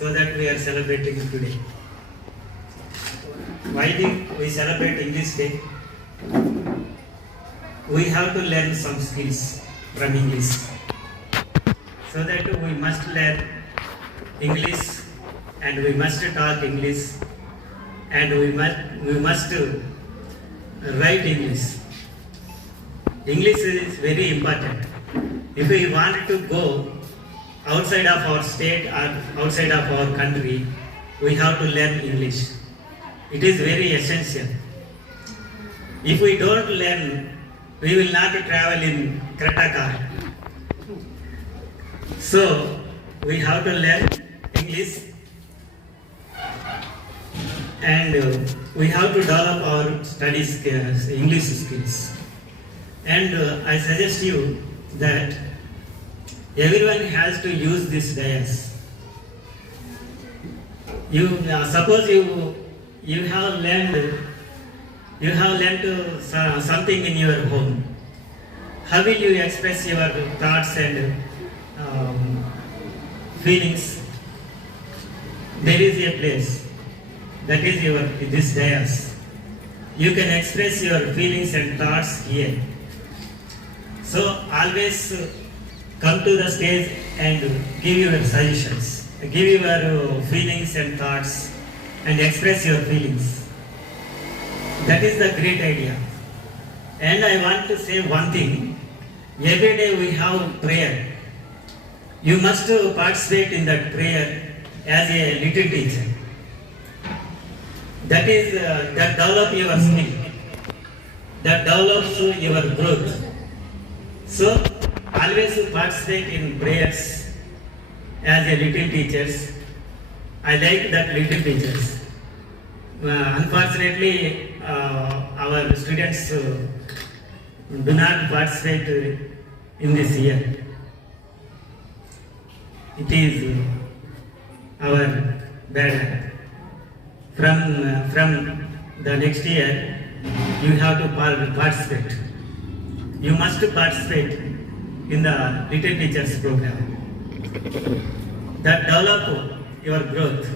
so that we are celebrating today. Why do we celebrate English Day? We have to learn some skills from English. So that we must learn English and we must talk English and we must write English. English is very important. If we want to go outside of our state or outside of our country, we have to learn English. It is very essential. If we don't learn, we will not travel in Creta car. So, we have to learn English and we have to develop our study skills, English skills. And I suggest you that everyone has to use this dais. Suppose you have learned something in your home. How will you express your thoughts and feelings? There is a place that is this dais. You can express your feelings and thoughts here. So always come to the stage and give your suggestions, give your feelings and thoughts and express your feelings. That is the great idea. And I want to say one thing. Every day we have prayer. You must participate in that prayer as a little teacher. That develops your skill. That develops your growth. So, always participate in prayers as a little teachers. I like that little teachers. Unfortunately, our students do not participate in this year. It is our bad. From the next year, you have to participate. You must participate in the Little Teachers program. That develop your growth.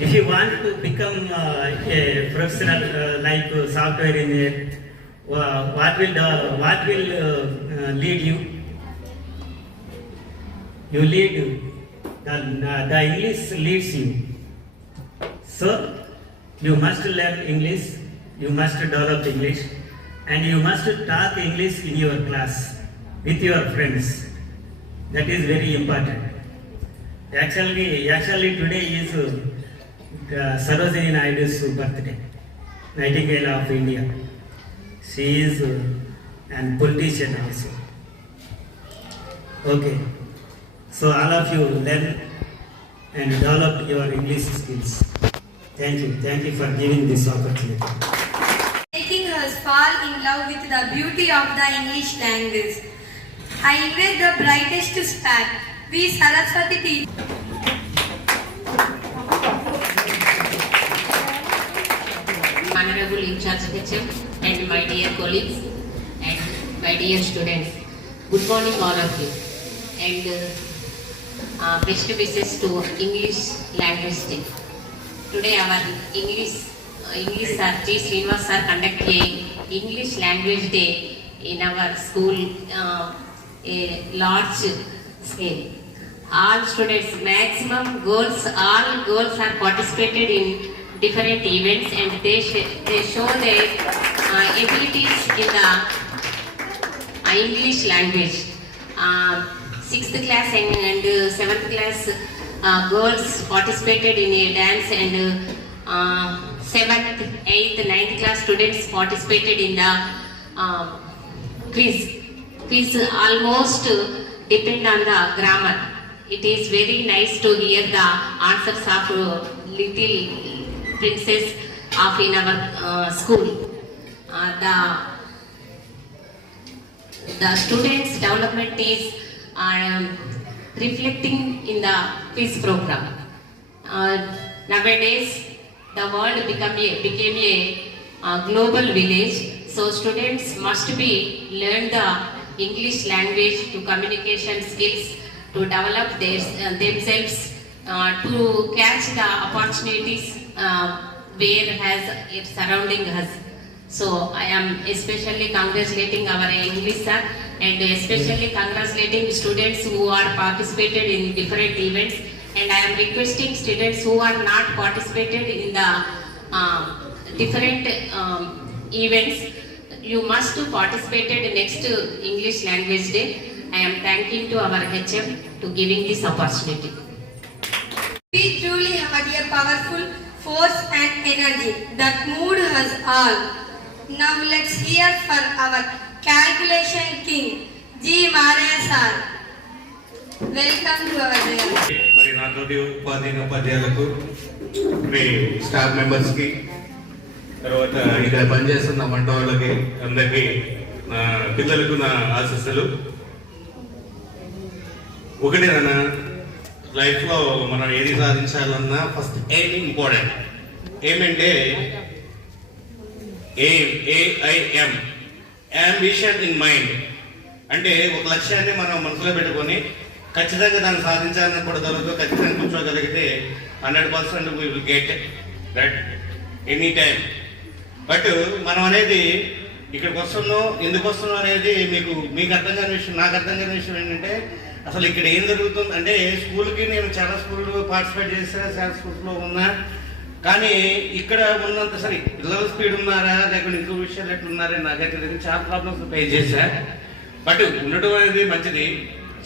If you want to become a professional like software engineer, what will lead you? You lead. The English leads you. So you must learn English. You must develop English. And you must talk English in your class with your friends. That is very important. Actually today is Sarojini Naidu's birthday, Nightingale of India. She is a politician also. Okay. So all of you learn and develop your English skills. Thank you. Thank you for giving this opportunity. Making us fall in love with the beauty of the English language. I invite the brightest star, V. Saraswati teacher. Honorable in charge HM and my dear colleagues and my dear students. Good morning all of you. And best wishes to English language day. Today our English sir, G. Srinivas sir conducting English language day in our school a large scale. All students, maximum girls, all girls are participated in different events and they show their abilities in the English language. 6th class and 7th class girls participated in a dance and 7th, 8th, 9th class students participated in the quiz. Quiz almost depend on the grammar. It is very nice to hear the answers of little princess of in our school. The students' development is reflecting in the quiz program. Nowadays, the world became a global village, so students must be learn the English language to communication skills to develop themselves to catch the opportunities where has it surrounding us. So I am especially congratulating our English sir and especially congratulating students who are participated in different events, and I am requesting students who are not participated in the different events, you must participate in next English Language Day. I am thanking to our HM to giving this opportunity. We truly had a powerful force and energy that moved us all. Now let's hear for our calculation king, G. Maraya sir. Welcome to our day. మరి నాతోటి ఉపాధ్యాయులకు మీ staff members కి తర్వాత ఇక్కడ పనిచేస్తున్న వంట వాళ్ళకి అందరికి నా పిల్లలకు నా ఆశీస్సులు. ఒకటి నాన్న, లైఫ్ లో మనం ఏది సాధించాలన్నా ఫస్ట్ ఎయిమ్ ఇంపార్టెంట్. ఏమంటే AIM అంబిషన్ ఇన్ మైండ్. అంటే ఒక లక్ష్యాన్ని మనం మనసులో పెట్టుకొని ఖచ్చితంగా దాన్ని సాధించాలని పడగలుగుతూ ఖచ్చితంగా కూర్చోగలిగితే 100% we will get that any time. But మనం అనేది ఇక్కడికి వస్తున్నాం, ఎందుకు వస్తున్నాం అనేది మీకు అర్థం కాని విషయం, నాకు అర్థం కాని విషయం ఏంటంటే అసలు ఇక్కడ ఏం జరుగుతుంది అంటే, స్కూల్కి నేను చాలా స్కూల్లో పార్టిసిపేట్ చేశాను, చాలా స్కూల్స్లో ఉన్నా, కానీ ఇక్కడ ఉన్నంత సరే పిల్లలు స్పీడ్ ఉన్నారా లేకపోతే ఇంకో విషయాలు ఎట్లున్నారా నాకైతే తెలియదు. చాలా ప్రాబ్లమ్స్ ఫేస్ చేశా. బట్ ఉండటం అనేది మంచిది.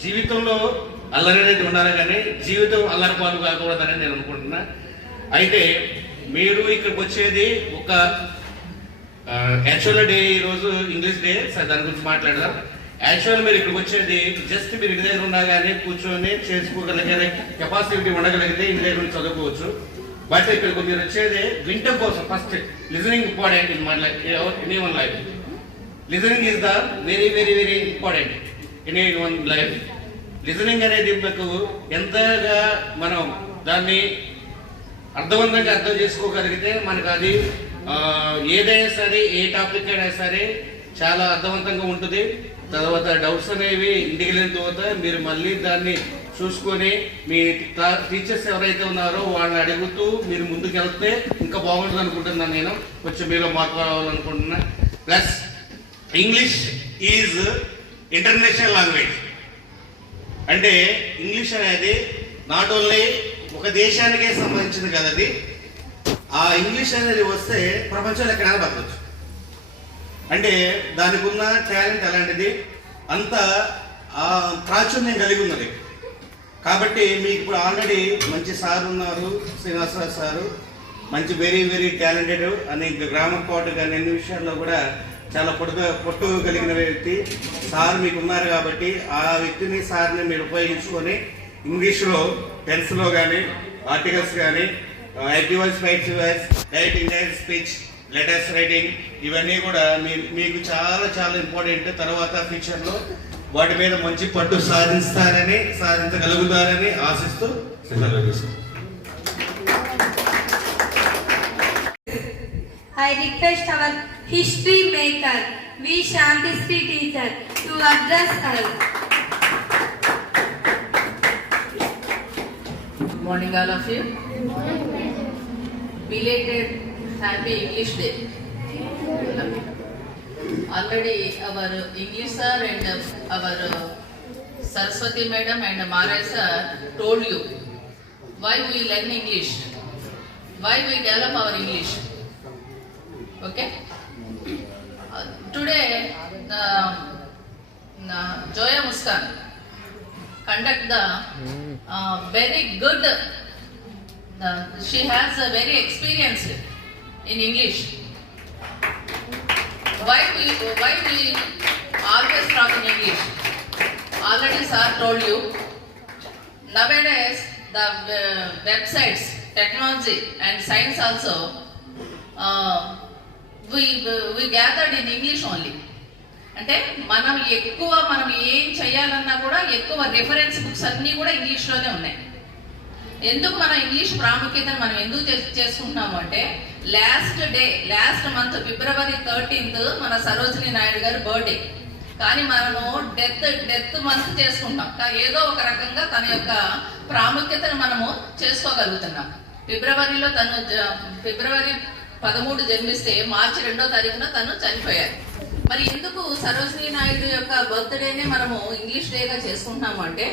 జీవితంలో అల్లరి అనేది ఉండాలి, కానీ జీవితం అల్లరి పాలు కాకూడదని నేను అనుకుంటున్నా. అయితే మీరు ఇక్కడికి వచ్చేది ఒక యాక్చువల్ డే, ఈరోజు ఇంగ్లీష్ డే, దాని గురించి మాట్లాడదాం. యాక్చువల్ మీరు ఇక్కడికి వచ్చేది జస్ట్ మీరు ఇంటి దగ్గర ఉన్నా కానీ కూర్చొని చేసుకోగలిగే కెపాసిటీ ఉండగలిగితే ఇంటి దగ్గర నుంచి చదువుకోవచ్చు. బట్ ఇక్కడికి మీరు వచ్చేది వింటం కోసం. First listening important in my life, any one life. Listening is the very very very important in any one life. Listening అనేది మీకు ఎంతగా మనం దాన్ని అర్థవంతంగా అర్థం చేసుకోగలిగితే మనకు అది ఏదైనా సరే, ఏ టాపిక్ అయినా సరే చాలా అర్థవంతంగా ఉంటుంది. తర్వాత డౌట్స్ అనేవి ఇంటికి వెళ్ళిన తర్వాత మీరు మళ్ళీ దాన్ని చూసుకొని మీ టీచర్స్ ఎవరైతే ఉన్నారో వాళ్ళని అడుగుతూ మీరు ముందుకు వెళ్తే ఇంకా బాగుంటుంది అనుకుంటున్నాను. నేను కొంచెం మీలో మార్పు రావాలనుకుంటున్నా. Plus English is international language. అంటే ఇంగ్లీష్ అనేది నాట్ ఓన్లీ ఒక దేశానికే సంబంధించింది కదండి. ఆ ఇంగ్లీష్ అనేది వస్తే ప్రపంచంలో ఎక్కడైనా బతకచ్చు. అంటే దానికి ఉన్న టాలెంట్ అలాంటిది, అంత ప్రాచుర్యం కలిగి ఉన్నది. కాబట్టి మీకు ఇప్పుడు ఆల్రెడీ మంచి సార్ ఉన్నారు, శ్రీనివాసరావు సారు, మంచి వెరీ వెరీ టాలెంటెడ్ అని గ్రామర్ పాటు కానీ అన్ని విషయాల్లో కూడా చాలా పొట్టు కలిగిన వ్యక్తి సార్ మీకు ఉన్నారు. కాబట్టి ఆ వ్యక్తిని సార్ని మీరు ఉపయోగించుకొని ఇంగ్లీష్లో టెన్స్లో కానీ ఆర్టికల్స్ కానీ active voice, passive voice, direct indirect speech, letters writing, ఇవన్నీ కూడా మీకు చాలా చాలా ఇంపార్టెంట్. తర్వాత ఫ్యూచర్లో వాటి మీద మంచి పట్టు సాధించగలుగుతారని ఆశిస్తూ I request our history maker, V. Shantisri teacher, to address us. Good morning, all of you. Belated Happy English Day. Already our English sir and our Saraswati madam and Maraya sir told you why we learn English, why we develop our English. Okay? Today, Joya Muskan conduct the very good, she has a very experienced in English. Why we always talk in English? Already sir told you, nowadays the websites, technology and science also, we gathered in English only. అంటే మనం ఏం చేయాలన్నా కూడా ఎక్కువ reference books అన్నీ కూడా ఇంగ్లీష్లోనే ఉన్నాయి. ఎందుకు మన ఇంగ్లీష్ ప్రాముఖ్యతను మనం ఎందుకు చేసుకుంటున్నాము అంటే, లాస్ట్ మంత్ February 13th మన సరోజిని నాయుడు గారి బర్త్డే. కానీ మనము డెత్ మంత్ చేసుకుంటాం. ఏదో ఒక రకంగా తన యొక్క ప్రాముఖ్యతను మనము చేసుకోగలుగుతున్నాం. ఫిబ్రవరిలో తను ఫిబ్రవరి 13 జన్మిస్తే మార్చి 2వ తారీఖున తను చనిపోయారు. మరి ఎందుకు సరోజినీ నాయుడు యొక్క బర్త్డేనే మనము ఇంగ్లీష్ డేగా చేసుకుంటున్నాము అంటే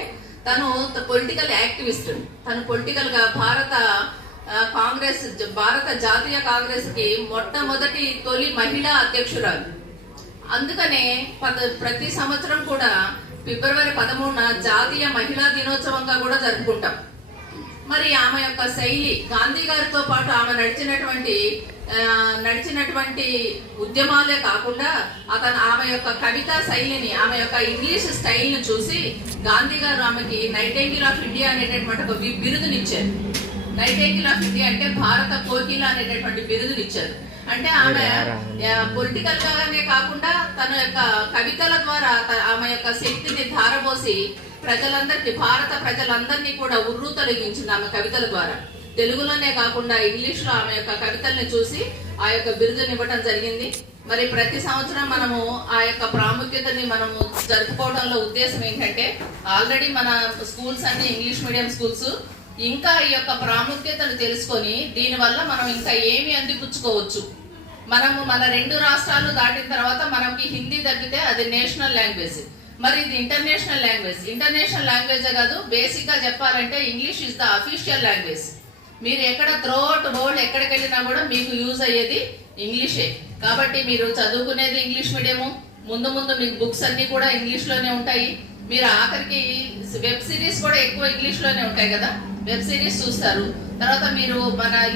తను పొలిటికల్ యాక్టివిస్ట్. తను పొలిటికల్ గా భారత జాతీయ కాంగ్రెస్ కి మొట్టమొదటి తొలి మహిళా అధ్యక్షురాలు. అందుకనే ప్రతి సంవత్సరం కూడా ఫిబ్రవరి 13న జాతీయ మహిళా దినోత్సవంగా కూడా జరుపుకుంటాం. మరి ఆమె యొక్క శైలి, గాంధీ గారితో పాటు ఆమె నడిచినటువంటి ఉద్యమాలే కాకుండా ఆమె యొక్క కవితా శైలిని, ఆమె యొక్క ఇంగ్లీష్ స్టైల్ ను చూసి గాంధీ గారు ఆమెకి నైటింగేల్ ఆఫ్ ఇండియా అనేటటువంటి ఒక బిరుదునిచ్చారు. నైటింగేల్ ఆఫ్ ఇండియా అంటే భారత కోకిల అనేటటువంటి బిరుదునిచ్చారు. అంటే ఆమె పొలిటికల్ గానే కాకుండా తన యొక్క కవితల ద్వారా ఆమె యొక్క శక్తిని ధారపోసి భారత ప్రజలందరినీ కూడా ఉర్రు తొలగించింది ఆమె కవితల ద్వారా. తెలుగులోనే కాకుండా ఇంగ్లీష్ లో ఆమె యొక్క కవితల్ని చూసి ఆ యొక్క బిరుదుని ఇవ్వడం జరిగింది. మరి ప్రతి సంవత్సరం మనము ఆ యొక్క ప్రాముఖ్యతని మనము జరుపుకోవడంలో ఉద్దేశం ఏంటంటే ఆల్రెడీ మన స్కూల్స్ అన్ని ఇంగ్లీష్ మీడియం స్కూల్స్ ఇంకా ఈ యొక్క ప్రాముఖ్యతను తెలుసుకొని దీనివల్ల మనం ఇంకా ఏమి అందిపుచ్చుకోవచ్చు. మనము మన 2 రాష్ట్రాలు దాటిన తర్వాత మనకి హిందీ తగ్గితే అది నేషనల్ లాంగ్వేజ్, మరి ఇది ఇంటర్నేషనల్ లాంగ్వేజ్. ఇంటర్నేషనల్ లాంగ్వేజే కాదు, బేసిక్ గా చెప్పాలంటే English is the official language. మీరు ఎక్కడ త్రూఅవుట్ వరల్డ్ ఎక్కడికి వెళ్ళినా కూడా మీకు యూజ్ అయ్యేది ఇంగ్లీషే. కాబట్టి మీరు చదువుకునేది ఇంగ్లీష్ మీడియము, ముందు మీకు బుక్స్ అన్ని కూడా ఇంగ్లీష్ లోనే ఉంటాయి. మీరు ఆఖరికి వెబ్ సిరీస్ కూడా ఎక్కువ ఇంగ్లీష్ లోనే ఉంటాయి కదా, వెబ్ సిరీస్ చూస్తారు. తర్వాత మీరు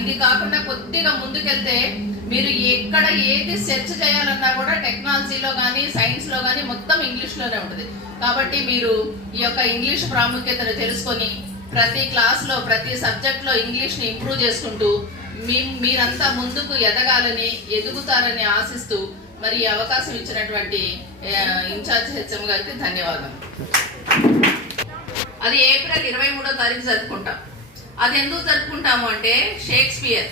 ఇది కాకుండా కొద్దిగా ముందుకెళ్తే మీరు ఎక్కడ ఏది సెర్చ్ చేయాలన్నా కూడా టెక్నాలజీలో కానీ సైన్స్ లో కానీ మొత్తం ఇంగ్లీష్ లోనే ఉంటుంది. కాబట్టి మీరు ఈ యొక్క ఇంగ్లీష్ ప్రాముఖ్యతను తెలుసుకొని ప్రతి క్లాస్ లో ప్రతి సబ్జెక్ట్ లో ఇంగ్లీష్ ని ఇంప్రూవ్ చేసుకుంటూ మీరంతా ముందుకు ఎదుగుతారని ఆశిస్తూ మరి ఈ అవకాశం ఇచ్చినటువంటి ఇన్ఛార్జ్ హెచ్ఎం గారికి ధన్యవాదాలు. అది ఏప్రిల్ 23వ తారీఖు జరుపుకుంటాం. అది ఎందుకు జరుపుకుంటాము అంటే Shakespeare,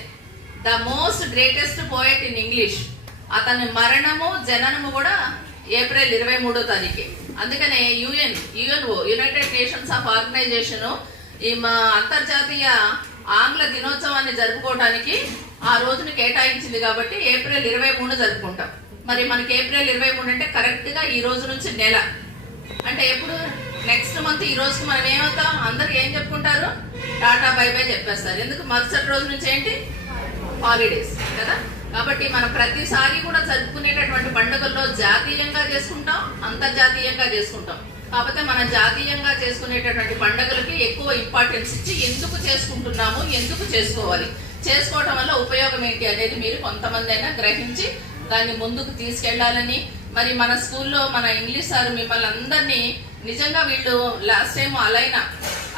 the most greatest poet in English, అతని మరణము జననము కూడా ఏప్రిల్ 23వ తారీఖే. అందుకనే UNO United Nations of Organization ఈ అంతర్జాతీయ ఆంగ్ల దినోత్సవాన్ని జరుపుకోవడానికి ఆ రోజును కేటాయించింది. కాబట్టి ఏప్రిల్ 23 జరుపుకుంటాం. మరి మనకి ఏప్రిల్ 23 అంటే కరెక్ట్ గా ఈ రోజు నుంచి నెల, అంటే ఎప్పుడు నెక్స్ట్ మంత్ ఈ రోజుకి మనం ఏమవుతాం, అందరు ఏం చెప్పుకుంటారు, టాటా బై బై చెప్పేస్తారు. ఎందుకు, మరుసటి రోజు నుంచి ఏంటి హాలిడేస్ కదా. కాబట్టి మనం ప్రతిసారి కూడా జరుపుకునేటటువంటి పండుగల్లో జాతీయంగా చేసుకుంటాం, అంతర్జాతీయంగా చేసుకుంటాం. కాకపోతే మనం జాతీయంగా చేసుకునేటటువంటి పండుగలకి ఎక్కువ ఇంపార్టెన్స్ ఇచ్చి ఎందుకు చేసుకుంటున్నాము, ఎందుకు చేసుకోవటం వల్ల ఉపయోగం ఏంటి అనేది మీరు కొంతమంది అయినా గ్రహించి దాన్ని ముందుకు తీసుకెళ్లాలని. మరి మన స్కూల్లో మన ఇంగ్లీష్ సార్ మిమ్మల్ని అందరినీ నిజంగా వీళ్ళు లాస్ట్ టైం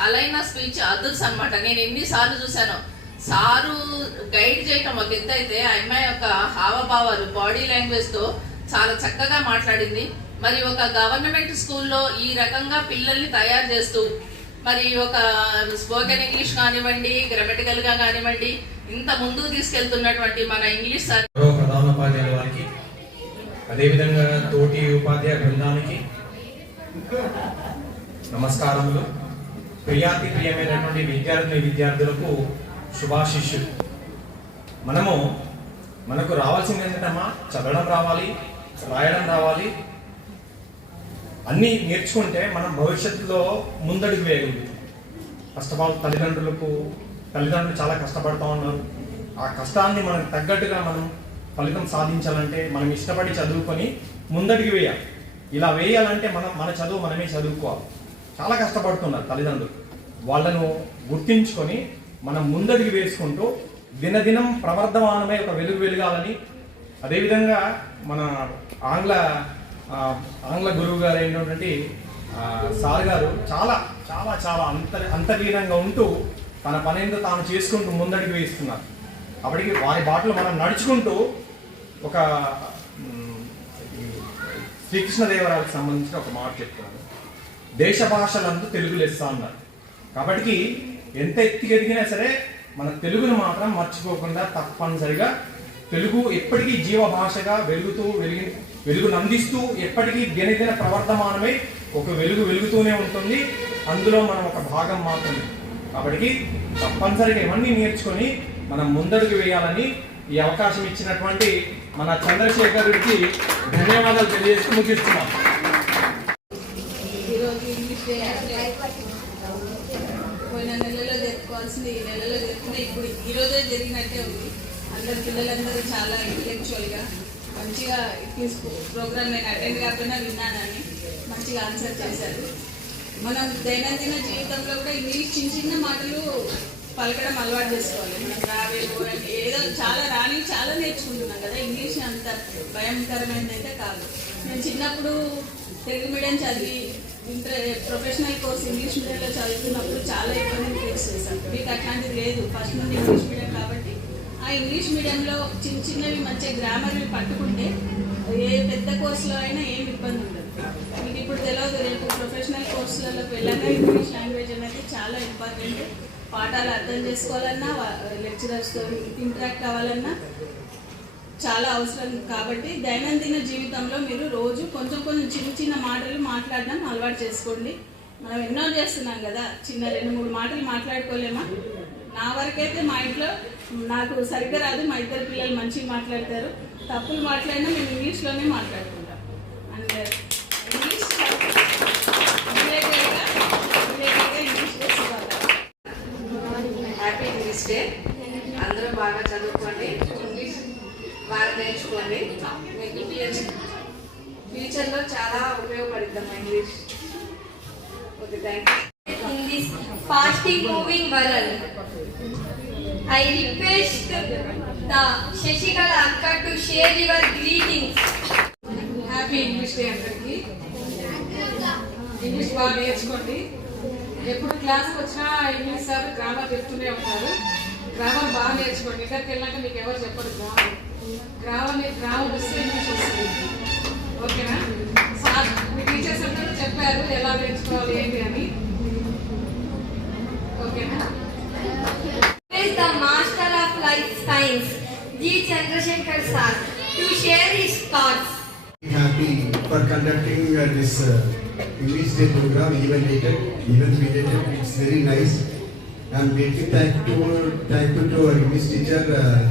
అలైనా స్పీచ్ అదుర్స్ అనమాట. నేను ఎన్నిసార్లు చూశాను. సారు గైడ్ చేయటం ఒక ఎత్తు అయితే ఆ అమ్మాయి యొక్క హావభావాలు, బాడీ లాంగ్వేజ్ తో చాలా చక్కగా మాట్లాడింది. మరి ఒక గవర్నమెంట్ స్కూల్లో ఈ రకంగా పిల్లల్ని తయారు చేస్తూ మరి ఒక స్పోకెన్ ఇంగ్లీష్ కానివ్వండి, గ్రామటికల్ గా కానివ్వండి, ఇంత ముందుకు తీసుకెళ్తున్నటువంటి మన ఇంగ్లీష్ సార్ ప్రధానోపాధ్యాయుల వారికి, అదేవిధంగా తోటి ఉపాధ్యాయ బృందానికి నమస్కారములు. ప్రియమైనటువంటి విద్యార్థులకు శుభాశిష్యులు. మనకు రావాల్సింది ఏంటంటమ్మా, చదవడం రావాలి, రాయడం రావాలి, అన్నీ నేర్చుకుంటే మనం భవిష్యత్తులో ముందడుగు వేయగలుగుతాం. ఫస్ట్ ఆఫ్ ఆల్ తల్లిదండ్రులు చాలా కష్టపడతా ఉన్నారు. ఆ కష్టాన్ని మనకు తగ్గట్టుగా మనం ఫలితం సాధించాలంటే మనం ఇష్టపడి చదువుకొని ముందడుగు వేయాలి. ఇలా వేయాలంటే మన చదువు మనమే చదువుకోవాలి. చాలా కష్టపడుతున్నారు తల్లిదండ్రులు. వాళ్ళను గుర్తించుకొని మనం ముందడుగు వేసుకుంటూ దినదినం ప్రవర్ధమానమై ఒక వెలుగాలని, అదేవిధంగా మన ఆంగ్ల గురువు గారు అయినటువంటి సార్ గారు చాలా చాలా చాలా అంతర్లీనంగా ఉంటూ తన పనేందో తాను చేసుకుంటూ ముందడుగు వేస్తున్నారు. అప్పటికి వారి బాటలో మనం నడుచుకుంటూ ఒక శ్రీకృష్ణదేవరాయలకు సంబంధించిన ఒక మాట చెప్తున్నాను. దేశ భాషలందు తెలుగు లెస్స అన్నారు. కాబట్టి ఎంత ఎత్తికెదిగినా సరే మన తెలుగును మాత్రం మర్చిపోకుండా తప్పనిసరిగా తెలుగు ఎప్పటికీ జీవ భాషగా వెలుగునందిస్తూ ఎప్పటికీ దినదిన ప్రవర్ధమానమై ఒక వెలుగుతూనే ఉంటుంది. అందులో మనం ఒక భాగం మాత్రమే. కాబట్టి తప్పనిసరిగా ఇవన్నీ నేర్చుకొని మనం ముందడుగు వేయాలని ఈ అవకాశం ఇచ్చినటువంటి మన చంద్రశేఖర్ రెడ్డికి ధన్యవాదాలు తెలియజేస్తూ ముగిస్తున్నాం. ఈరోజు ఇంగ్లీష్ డే అంటే పోయిన నెలలో జరుపుకోవాల్సింది ఈ నెలలో జరుపుకుంటే ఇప్పుడు ఈరోజే జరిగినట్టే ఉంది. అందరు పిల్లలందరూ చాలా ఇంటెలెక్చువల్గా మంచిగా క్విజ్ ప్రోగ్రామ్ నేను అటెండ్ కాకుండా విన్నానని మంచిగా ఆన్సర్ చేశారు. మనం దైనందిన జీవితంలో కూడా ఇంగ్లీష్ చిన్న చిన్న మాటలు పలకడం అలవాటు చేసుకోవాలి. మనం రావేమో ఏదో చాలా చాలా నేర్చుకుంటున్నాం కదా. ఇంగ్లీష్ అంత భయంకరమైనది అయితే కాదు. నేను చిన్నప్పుడు తెలుగు మీడియం చదివి ప్రొఫెషనల్ కోర్స్ ఇంగ్లీష్ మీడియంలో చదువుతున్నప్పుడు చాలా ఇబ్బందిని ఫేస్ చేశాను. మీకు అట్లాంటిది లేదు, ఫస్ట్ నుండి ఇంగ్లీష్ మీడియం కాబట్టి ఆ ఇంగ్లీష్ మీడియంలో చిన్నవి మంచి గ్రామర్ని పట్టుకుంటే ఏ పెద్ద కోర్సులో అయినా ఏం ఇబ్బంది ఉండదు. మీకు ఇప్పుడు తెలియదు, రేపు ప్రొఫెషనల్ కోర్సులలోకి వెళ్ళాక ఇంగ్లీష్ లాంగ్వేజ్ అనేది చాలా ఇంపార్టెంట్. పాఠాలు అర్థం చేసుకోవాలన్నా లెక్చరర్స్తో ఇంటరాక్ట్ అవ్వాలన్నా చాలా అవసరం. కాబట్టి దైనందిన జీవితంలో మీరు రోజు కొంచెం చిన్న మాటలు మాట్లాడడం అలవాటు చేసుకోండి. మనం ఎన్నో చేస్తున్నాం కదా, చిన్న 2-3 మాటలు మాట్లాడుకోలేమా? నా వరకైతే మా ఇంట్లో నాకు సరిగ్గా రాదు, మా ఇద్దరు పిల్లలు మంచిగా మాట్లాడతారు. తప్పులు మాట్లాడినా మేము ఇంగ్లీష్లోనే మాట్లాడుకుంటాం. And English English happy English day. అందరూ బాగా చదువుకోండి, ఇంగ్లీష్ బాగా నేర్చుకోండి. మీకు ఫ్యూచర్లో చాలా ఉపయోగపడుతుంది English. Okay, thank you. In this fastly moving world, I request the Shashikala Akka to share your greetings. Happy English day అందరికీ. ఇంగ్లీష్ బాగా నేర్చుకోండి. ఎప్పుడు క్లాస్కి వచ్చినా ఇంగ్లీష్ సార్ గ్రామర్ చెప్తూనే ఉంటారు. గ్రామర్ బాగా నేర్చుకోండి. ఇక్కడికి వెళ్ళాక మీకు ఎవరు చెప్పరు గ్రామర్ వస్తే ఇంగ్లీష్ వస్తుంది. ఓకేనా? సార్ మీ టీచర్స్ అందరూ చెప్పారు ఎలా నేర్చుకోవాలి ఏంటి అని. ఓకేనా? Is the master of life science, G. Chandrasekhar sir, to share his thoughts. Happy for conducting this English Day program, even later, even belated. It's very nice. I'm grateful thankful to our English teacher,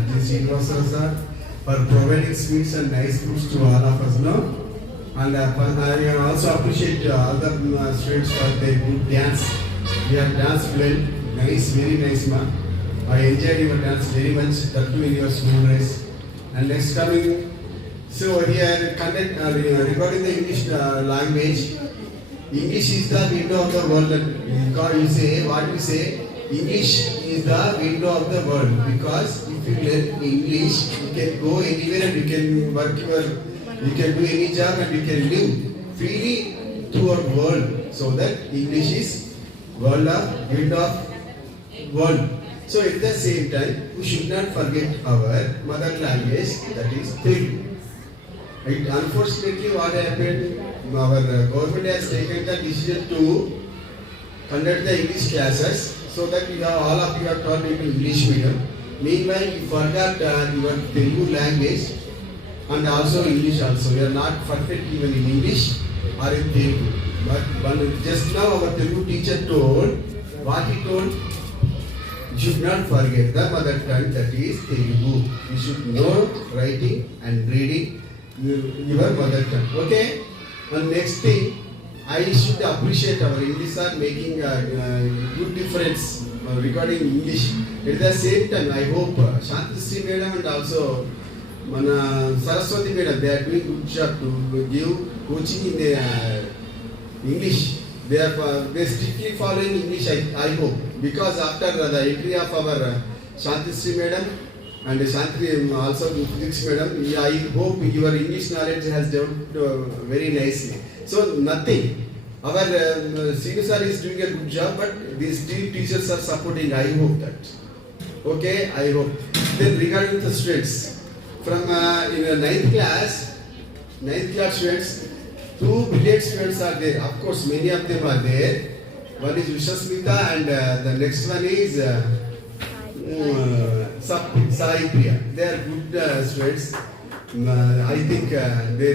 G. Srinivasa sir, for providing sweets and nice foods to all of us now. And I also appreciate all the students for their good dance. We have danced well, nice, very nice, ma. I enjoyed your dance very much, that too in your school race. And next coming, so here regarding the English language, English is the window of the world. Because you say, what you say, English is the window of the world. Because if you learn English, you can go anywhere and you can work you can do any job and you can live freely through our world. So that English is window of world. So at the same time, we should not forget our mother language, that is Telugu. Unfortunately, what happened, our government has taken the decision to conduct the English classes so that all of you are taught into English medium. Meanwhile, you forgot your Telugu language and also English also. You are not perfect even in English or in Telugu. But just now our Telugu teacher told, what he told, you should not forget the mother tongue, that is Telugu. You should know writing and reading your mother tongue. Okay? One next thing, I should appreciate our English are making a good difference regarding English. At the same time, I hope Shantishri madam and also Mana Saraswati madam, they are doing good job to give coaching in the English. They strictly following English, I hope. Because after the entry of our Shantishri madam and Shantri also physics madam, I hope your English knowledge has developed very nicely. So nothing. Our senior sir is doing a good job, but these three teachers are supporting. I hope that. Okay, I hope. Then regarding the students, from in the 9th class students, 2 brilliant students are there. Of course, many of them are there. One is Vishwasmita and the next one is Sai Priya. They are good students. I think they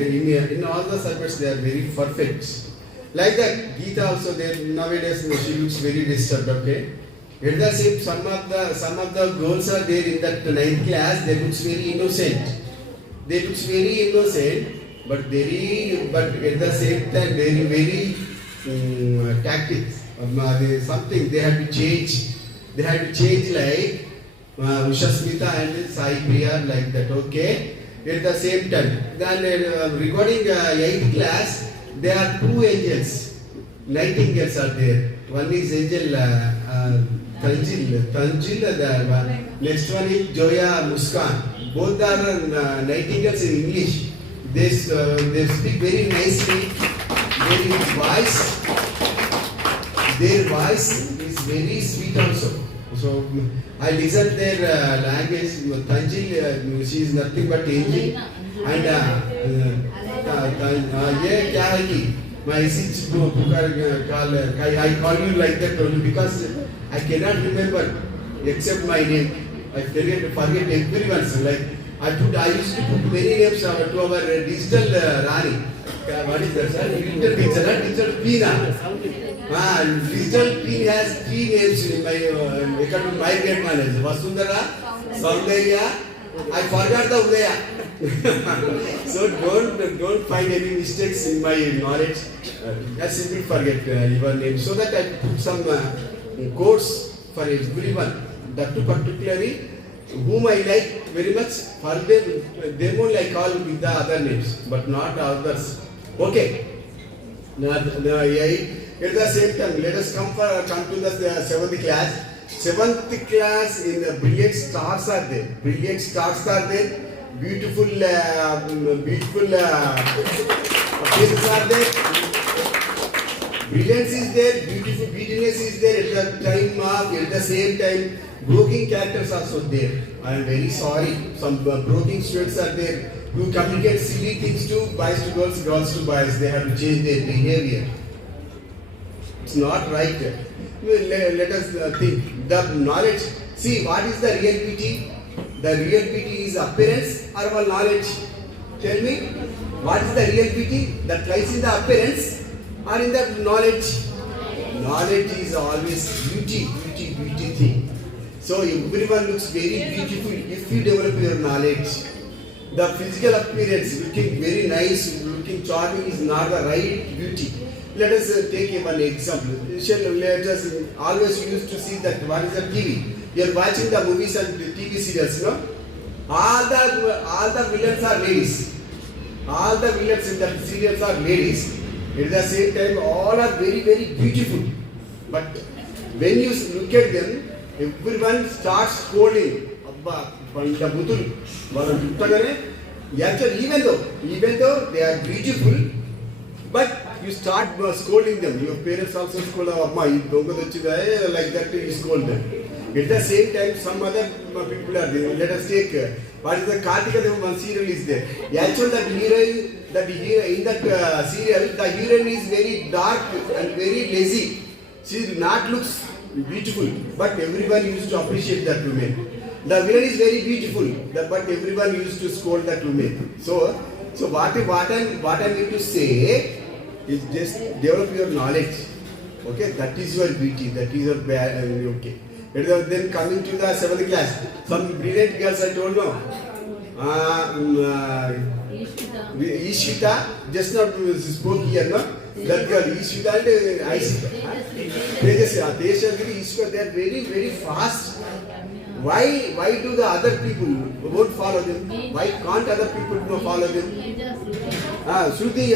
in all the subjects they are very perfect. Like that, Geeta also there nowadays she looks very disturbed. Okay. At the same, some of the girls are there in that 9th class. They looks very innocent. They looks very innocent, but at the same time very tactics. Something they have to change. They have to change like Usha Smita and Sai Priya like that. Okay. At the same time, then regarding 8th class, there are 2 angels. Nightingales are there. One is angel Tanjil. Next one is Joya Muskan. Both are nightingales in English. They speak very nicely. Their voice is very sweet also. So I listen their language. Tanjil, she is nothing but angel. And ये क्या है कि मैं इसी I call you like that only because I cannot remember except my name. I forget everyone's. Like I used to put many names to our digital Rani. What is that, sir? Digital Pina. Digital Pin has 3 names in my account of my great manager. Vasundhara, Saundarya. I forgot the Udaya. So don't find any mistakes in my knowledge. I simply forget your name. So that I put some quotes for everyone. That too particularly whom I like very much. For them only I call with the other names, but not others. Okay. At the same time, let us come to the 7th class. 7th class in the brilliant stars are there. Brilliant stars are there. Beautiful appearances are there. Brilliance is there. Beautiness is there. At the same time, broken characters are also there. I am very sorry. Some broken students are there who communicate silly things to boys to girls, girls to boys. They have to change their behavior. It's not right. Let us think. The knowledge. See, what is the real beauty? The real beauty is appearance or our knowledge? Tell me, what is the real beauty? That lies in the appearance or in the knowledge? Knowledge is always beauty thing. So everyone looks very beautiful if you develop your knowledge. The physical appearance, looking very nice, looking charming is not the right beauty. Let us take one example. Let us always used to see that what is the TV. You are watching the movies and the TV serials, no? All the villains are ladies. All the villains in the serials are ladies. At the same time, all are very, very beautiful. But when you look at them, everyone starts scolding. Actually, even though they are beautiful, but you start scolding them. Your parents also scold like that, you scold them. At the same time, some other people are there. Let us take what is the Kartika Devan serial is there. Actually, in that serial, the heroine is very dark and very lazy. She not looks beautiful, but everyone used to appreciate that woman. The villain is very beautiful, but everyone used to scold that woman. So what I mean to say is just develop your knowledge. Okay, that is your beauty. That is your okay. Then coming to the 7th class, some brilliant girls I told you. Ishvita, just now spoke here, no? That girl, Ishvita and Ishvita, they are very, very fast. Why do the other people won't follow them? Why can't other people follow them? Shruti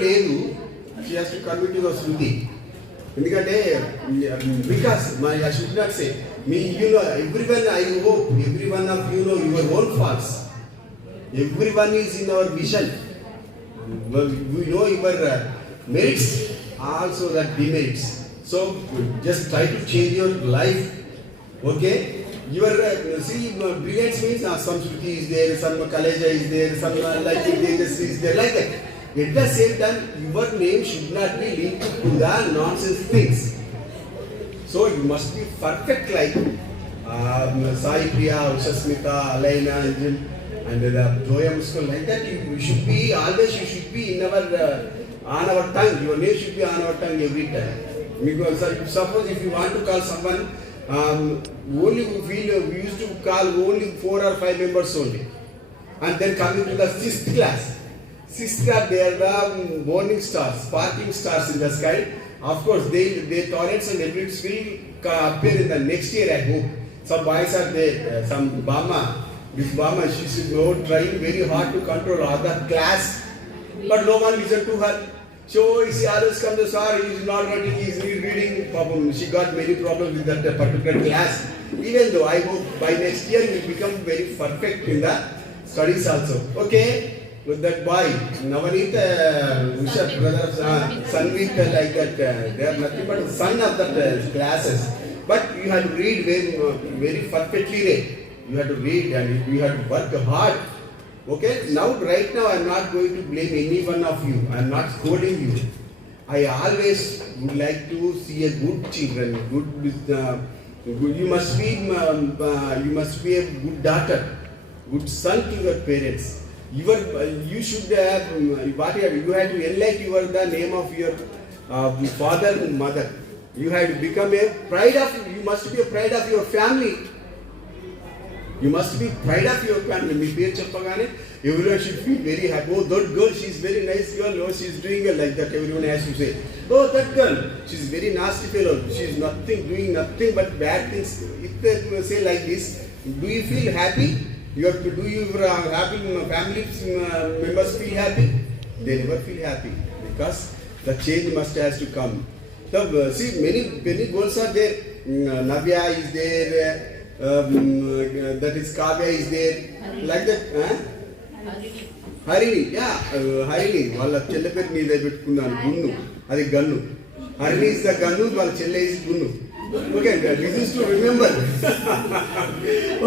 లేదు. She has to commit to the Shruti. Because I should not say, everyone, I hope everyone of you know your own faults. Everyone is in our vision. We know your merits, also the demerits. So just try to change your life. Okay? Your brilliance means some Shruti is there, some Kaleja is there, some like Tejas is there, like that. At the same time, your name should not be linked to the nonsense things. So you must be perfect like Sai Priya, Usha Smita, Alaina, and the Joya Muskal, like that. You should be always. You should be in our on our tongue. Your name should be on our tongue every time. Because suppose if you want to call someone, only we used to call only 4 or 5 members only, and then coming to the 6th class. 6th class, they are the morning stars, sparkling stars in the sky. Of course, their talents and abilities will appear in the next year, I hope. Some boys are there, some Bama, this Bama, she's trying very hard to control other class, but no one listens to her. So she always comes to sir, he is not writing, he is reading problem. She got many problems with that particular class. Even though I hope by next year he will become very perfect in the studies also. Okay? With that boy, Navaneet, Usha, brother of Sanveet, like that, they are nothing but son of that classes. But you have to read very perfectly read. You have to read and you have to work hard. Okay, now right now I am not going to blame any one of you. I am not scolding you. I always would like to see a good children, good. You must be a good daughter, good son to your parents. You should have whatever you had to enlighten the name of your father and mother. You had to become a pride of. You must be a pride of your family. You must be pride of your family. Everyone should feel very happy. Oh, that girl, she is very nice girl. Oh, she is doing it like that. Everyone has to say, oh, that girl, she is very nasty fellow. She is doing nothing but bad things. If they say like this, do you feel happy? Do your happy family members feel happy? They never feel happy because the change has to come. So, see, many goals are there. Navya is there. That is Kavya is there. Like that. Harini, yeah, Harini. Walla chelle per mee de pettukunnanu Gunnu. Adi Gannu. Harini is the Gannu, walla chelle is Gunnu. Okay, this is to remember.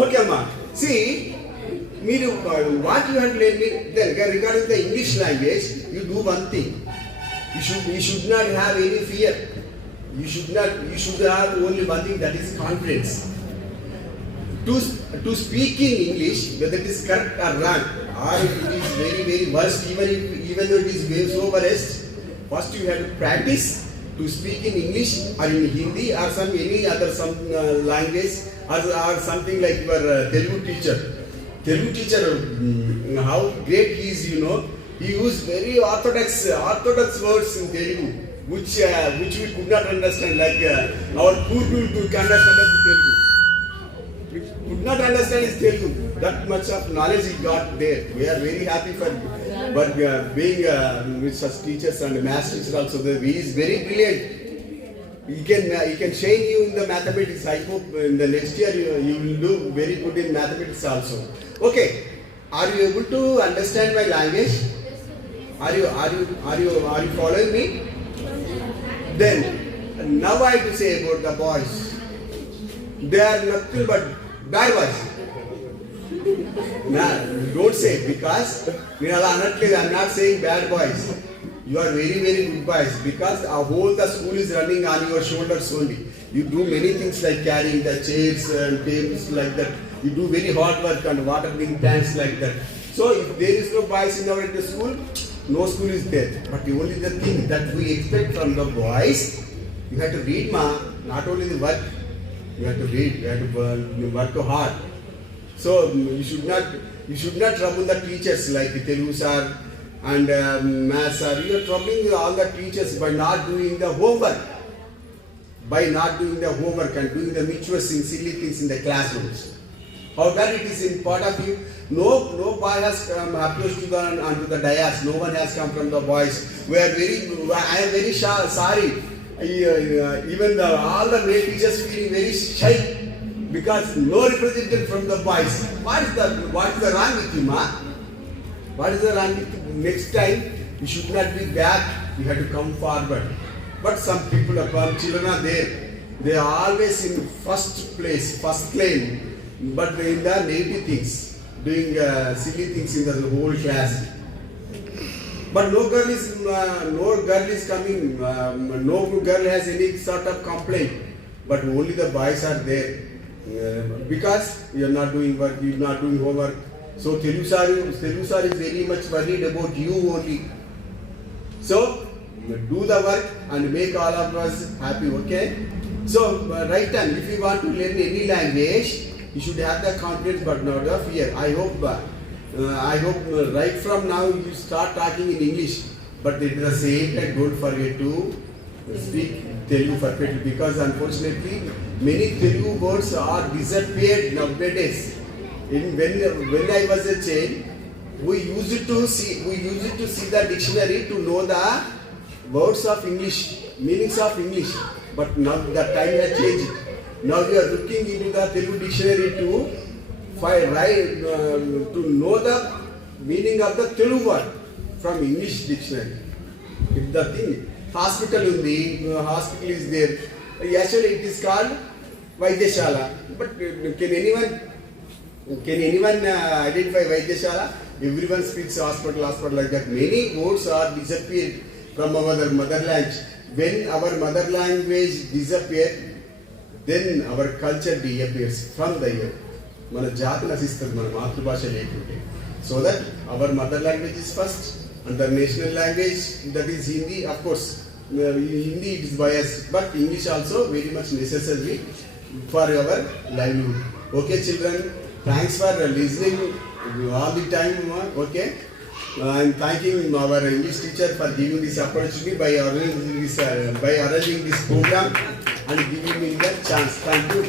Okay, ma. See, what you have learned me, then regarding the English language, you do one thing. You should not have any fear. You should have only one thing, that is confidence. To speak in English, whether it is correct or wrong, or if it is very, very worst, even though it is very so worst, first you have to practice to speak in English or in Hindi or any other language or something like your Telugu teacher. Telugu teacher, how great he is, he used very orthodox words in Telugu, which we could not understand, like our poor people can understand Telugu. We could not understand his Telugu. That much of knowledge he got there. We are very happy for being with such teachers and math teachers also. He is very brilliant. He can shine you in the mathematics. I hope in the next year you will do very good in mathematics also. Okay, are you able to understand my language? Are you following me? Then now I have to say about the boys. They are nothing but bad boys. Nah, don't say, because I'm not saying bad boys. You are very, very good boys, because the whole school is running on your shoulders only. You do many things like carrying the chairs and tables like that. You do very hard work and watering tanks like that. So if there is no boys in our school, no school is there. But the only the thing that we expect from the boys, you have to read, not only the work. You have to read. You have to work hard. So you should not trouble the teachers like Telugu sir and maths sir. You are troubling all the teachers by not doing the homework. By not doing the homework and doing the mischievous things, silly things in the classrooms. How that it is in part of you. No boy has approached to onto the dais. No one has come from the boys. I am very sorry. Even all the male teachers feeling very shy because no representative from the boys. What is the wrong with you, ma? What is the wrong with you? Next time you should not be back. You have to come forward. But some people, children are there. They are always in first place, first lane. But in the negative things, doing silly things in the whole class. But no girl is coming. No girl has any sort of complaint. But only the boys are there because you are not doing work, you are not doing homework. So Telugu sir is very much worried about you only. So do the work and make all of us happy, okay? So right time, if you want to learn any language, you should have the confidence but not the fear. I hope right from now you start talking in English, but at the same time don't forget to speak Telugu perfectly, because unfortunately many Telugu words are disappeared nowadays. When I was a child, we used to see the dictionary to know the words of English, meanings of English. But now the time has changed. Now we are looking into the Telugu dictionary to know the meaning of the Telugu word from English dictionary. If the thing, hospital is there. Actually, it is called Vaidyashala. But can anyone identify Vaidyashala? Everyone speaks hospital like that. Many words are disappeared from our mother language. When our mother language disappears, then our culture disappears from the earth. మన జాతి నశిస్తుంది మన మాతృభాష లేకుంటే. So that our mother language is first, and the national language, that is Hindi. Of course, Hindi it is biased, but English also very much necessary for our livelihood. Okay, children, thanks for listening all the time. Okay, I am thanking our English teacher for giving this opportunity by arranging this program and giving me the chance. Thank you.